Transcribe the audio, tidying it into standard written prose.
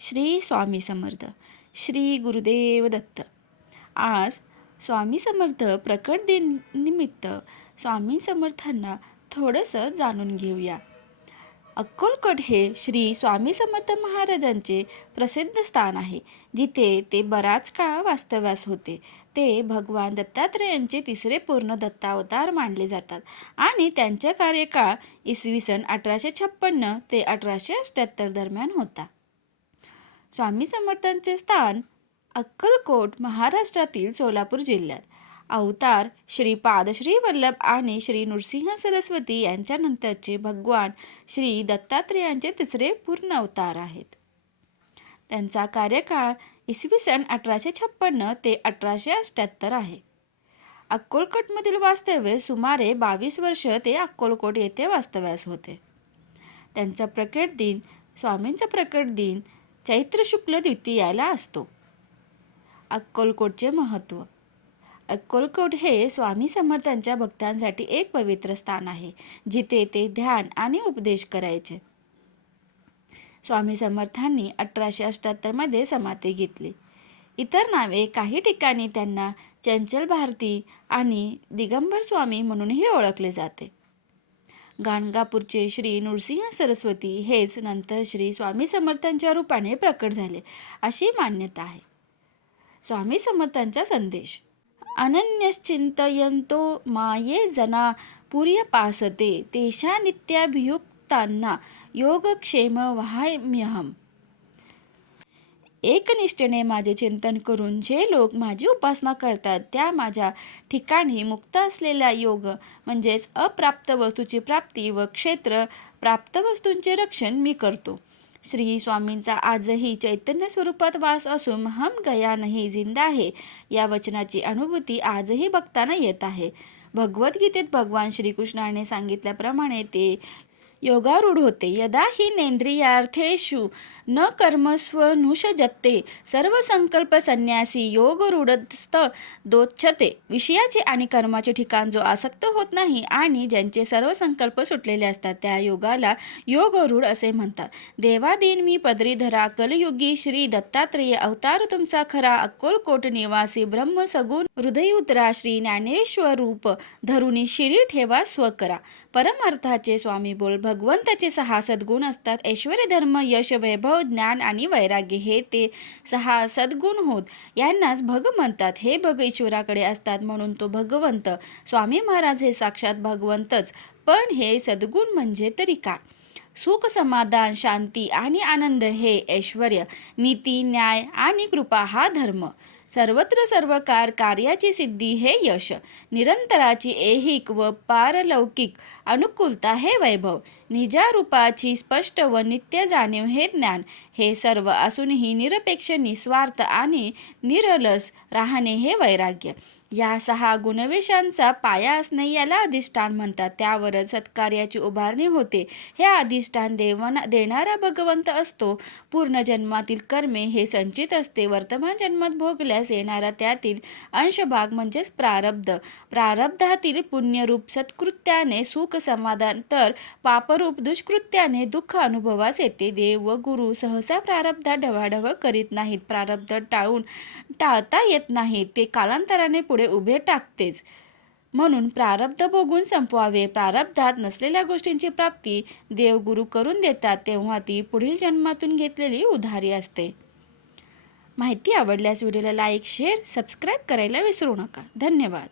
श्री स्वामी समर्थ. श्री गुरुदेव दत्त. आज स्वामी समर्थ प्रकट दिन निमित्त स्वामी समर्थांना थोडंसं जाणून घेऊया. अक्कलकोट हे श्री स्वामी समर्थ महाराजांचे प्रसिद्ध स्थान आहे, जिथे ते बराच काळ वास्तव्यास होते. ते भगवान दत्तात्रेयांचे तिसरे पूर्ण दत्तावतार मानले जातात आणि त्यांचा कार्यकाळ इसवी सन 1856 ते 1878 दरम्यान होता. स्वामी समर्थांचे स्थान अक्कलकोट महाराष्ट्रातील सोलापूर जिल्ह्यात. अवतार श्रीपाद श्री वल्लभ आणि श्री नृसिंह सरस्वती यांच्यानंतरचे भगवान श्री दत्तात्रेयांचे तिसरे पूर्ण अवतार आहेत. त्यांचा कार्यकाळ इसवी सन 1856 ते 1878 आहे. अक्कलकोटमधील वास्तव्य सुमारे 22 वर्ष ते अक्कलकोट येथे वास्तव्यास होते. त्यांचा प्रकट दिन स्वामींचा प्रकट दिन चैत्र शुक्ल द्वितीयाला असतो. अक्कलकोटचे महत्त्व. अक्कलकोट हे स्वामी समर्थांच्या भक्तांसाठी एक पवित्र स्थान आहे, जिथे ते ध्यान आणि उपदेश करायचे. स्वामी समर्थांनी 1878 समाधी घेतली. इतर नावे काही ठिकाणी त्यांना चंचल भारती आणि दिगंबर स्वामी म्हणूनही ओळखले जाते. गाणगापूरचे श्री नृसिंह सरस्वती हेच नंतर श्री स्वामी समर्थांच्या रूपाने प्रकट झाले, अशी मान्यता आहे. स्वामी समर्थांचा संदेश. अनन्यश्चिंतयन्तो माये जना पुर्यपासते तेषा नित्याभियुक्तांना योगक्षेम वहाम्यहम्. एकनिष्ठेने माझे चिंतन करून जे लोक माझी उपासना करतात, त्या माझ्या ठिकाणी मुक्त असलेला योग म्हणजेच अप्राप्त वस्तूची प्राप्ती व क्षेत्र प्राप्त वस्तूंचे रक्षण मी करतो. श्री स्वामींचा आजही चैतन्य स्वरूपात वास असून हम गया नहीं जिंदा आहे या वचनाची अनुभूती आजही भक्तांना येत आहे. भगवद्गीतेत भगवान श्रीकृष्णाने सांगितल्याप्रमाणे ते योगारूढ होते. यदा हि नेंद्रियार्थेषु न कर्मस्वनुषजते सर्वसंकल्प संन्यासी योगरूढस्थ दोच्छते. विषयाचे आणि कर्माचे ठिकाण जो आसक्त होत नाही आणि ज्यांचे सर्व संकल्प सुटलेले असतात, त्या योगाला योगरूढ असे म्हणतात. देवादीन मी पदरी धरा कलयुगी श्री दत्तात्रेय अवतार तुमचा खरा. अक्कलकोट निवासी ब्रह्म सगुण हृदय उतरा श्री ज्ञानेश्वर रूप धरुनी शिरी ठेवा स्वकरा. परमार्थाचे स्वामी बोल. भगवंताचे 6 सद्गुण असतात. ऐश्वर्य, धर्म, यश, वैभव, ज्ञान आणि वैराग्य हे ते 6 सद्गुण होत. यांनाच भग म्हणतात. हे भग ईश्वराकडे असतात, म्हणून तो भगवंत. स्वामी महाराज हे साक्षात भगवंतच. पण हे सद्गुण म्हणजे तरी काय? सुख, समाधान, शांती आणि आनंद हे ऐश्वर्य. नीती, न्याय आणि कृपा हा धर्म. सर्वत्र सर्वकार कार्याची सिद्धी हे यश. निरंतराची ऐहिक व पारलौकिक अनुकूलता हे वैभव. निजारूपाची स्पष्ट व नित्य जाणीव हे ज्ञान. हे सर्व असूनही निरपेक्ष, निस्वार्थ आणि निरलस राहणे हे वैराग्य. या 6 गुणविशेषांचा पाया असणे याला अधिष्ठान म्हणतात. त्यावरच सत्कार्याची उभारणी होते. हे अधिष्ठान देणारा भगवंत असतो. पूर्ण जन्मातील कर्मे हे संचित असते. वर्तमान जन्मात भोगल्यास येणारा त्यातील अंशभाग म्हणजेच प्रारब्ध. प्रारब्धातील पुण्यरूप सत्कृत्याने सुख समाधान, तर पापरूप दुष्कृत्याने दुःख अनुभवास येते. देव व गुरु सहसा प्रारब्धात ढवळाढवळ करीत नाहीत. प्रारब्ध टाळता येत नाही, ते कालांतराने पुढे उभे टाकतेच. म्हणून प्रारब्ध भोगून संपवावे. प्रारब्धात नसलेल्या गोष्टींची प्राप्ती देवगुरु करून देतात, तेव्हा ती पुढील जन्मातून घेतलेली उधारी असते. माहिती आवडल्यास व्हिडिओला लाईक, शेअर, सबस्क्राईब करायला विसरू नका. धन्यवाद.